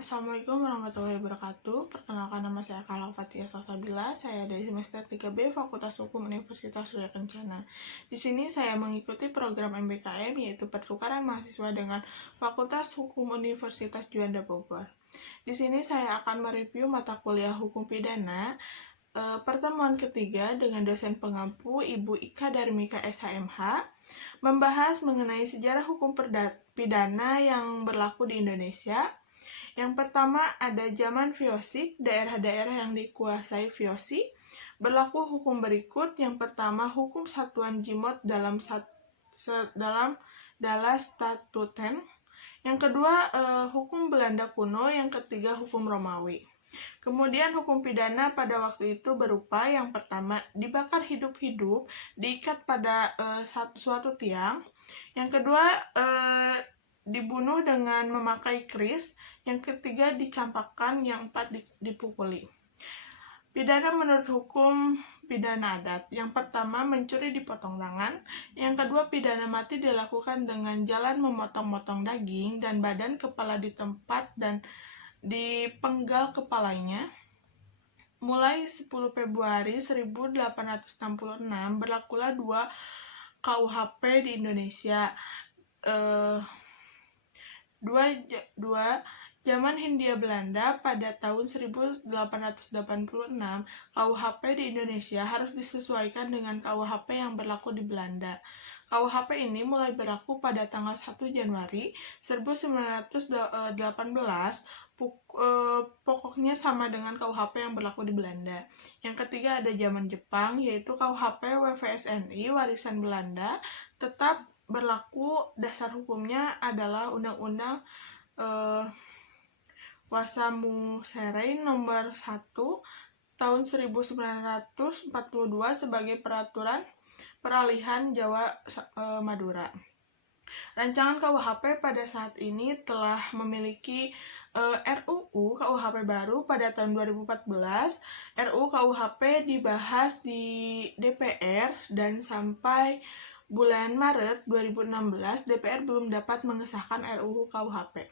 Assalamualaikum warahmatullahi wabarakatuh. Perkenalkan, nama saya Kala Fatia Salsabila. Saya dari semester 3B Fakultas Hukum Universitas Surya Kencana. Di sini saya mengikuti program MBKM, yaitu pertukaran mahasiswa dengan Fakultas Hukum Universitas Juanda Bogor. Di sini saya akan mereview mata kuliah Hukum Pidana pertemuan ketiga dengan dosen pengampu Ibu Ika Darmika SHMH, membahas mengenai sejarah hukum pidana yang berlaku di Indonesia. Yang pertama ada zaman VOC, daerah-daerah yang dikuasai VOC. Berlaku hukum berikut. Yang pertama, hukum satuan Jimot dalam Dallas Statuten. Yang kedua, hukum Belanda kuno. Yang ketiga, hukum Romawi. Kemudian hukum pidana pada waktu itu berupa yang pertama, dibakar hidup-hidup, diikat pada suatu tiang. Yang kedua, dibunuh dengan memakai keris. Yang ketiga, dicampakkan. Yang empat, dipukuli. Pidana menurut hukum pidana adat. Yang pertama, mencuri dipotong tangan. Yang kedua, pidana mati dilakukan dengan jalan memotong-motong daging dan badan kepala di tempat dan dipenggal kepalanya. Mulai 10 Februari 1866 berlakulah 2 KUHP di Indonesia. Zaman Hindia Belanda pada tahun 1886, KUHP di Indonesia harus disesuaikan dengan KUHP yang berlaku di Belanda. KUHP ini mulai berlaku pada tanggal 1 Januari 1918, pokoknya sama dengan KUHP yang berlaku di Belanda. Yang ketiga ada zaman Jepang, yaitu KUHP WVSNI, warisan Belanda, tetap berlaku. Dasar hukumnya adalah Undang-Undang Wasamuserein nomor 1 tahun 1942 sebagai peraturan peralihan Jawa Madura. Rancangan KUHP pada saat ini telah memiliki RUU KUHP baru pada tahun 2014. RUU KUHP dibahas di DPR dan sampai bulan Maret 2016 DPR belum dapat mengesahkan RUU KUHP.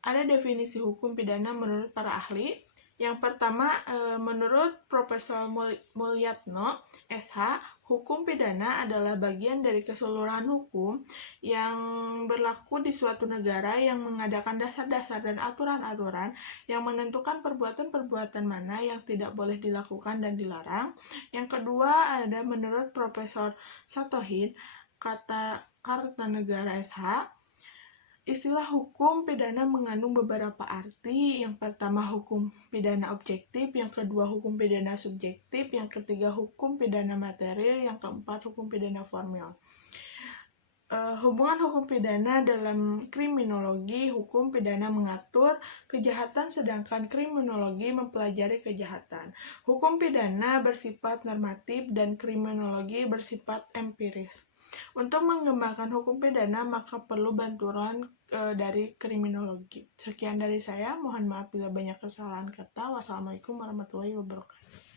Ada definisi hukum pidana menurut para ahli. Yang pertama, menurut Profesor Mulyatno, SH, hukum pidana adalah bagian dari keseluruhan hukum yang berlaku di suatu negara yang mengadakan dasar-dasar dan aturan-aturan yang menentukan perbuatan-perbuatan mana yang tidak boleh dilakukan dan dilarang. Yang kedua, ada menurut Profesor Satohid Kartanegara SH, istilah hukum pidana mengandung beberapa arti. Yang pertama, hukum pidana objektif. Yang kedua, hukum pidana subjektif. Yang ketiga, hukum pidana material. Yang keempat, hukum pidana formil. Hubungan hukum pidana dalam kriminologi. Hukum pidana mengatur kejahatan, sedangkan kriminologi mempelajari kejahatan. Hukum pidana bersifat normatif dan kriminologi bersifat empiris. Untuk mengembangkan hukum pidana, maka perlu bantuan dari kriminologi. Sekian dari saya, mohon maaf bila banyak kesalahan kata. Wassalamualaikum warahmatullahi wabarakatuh.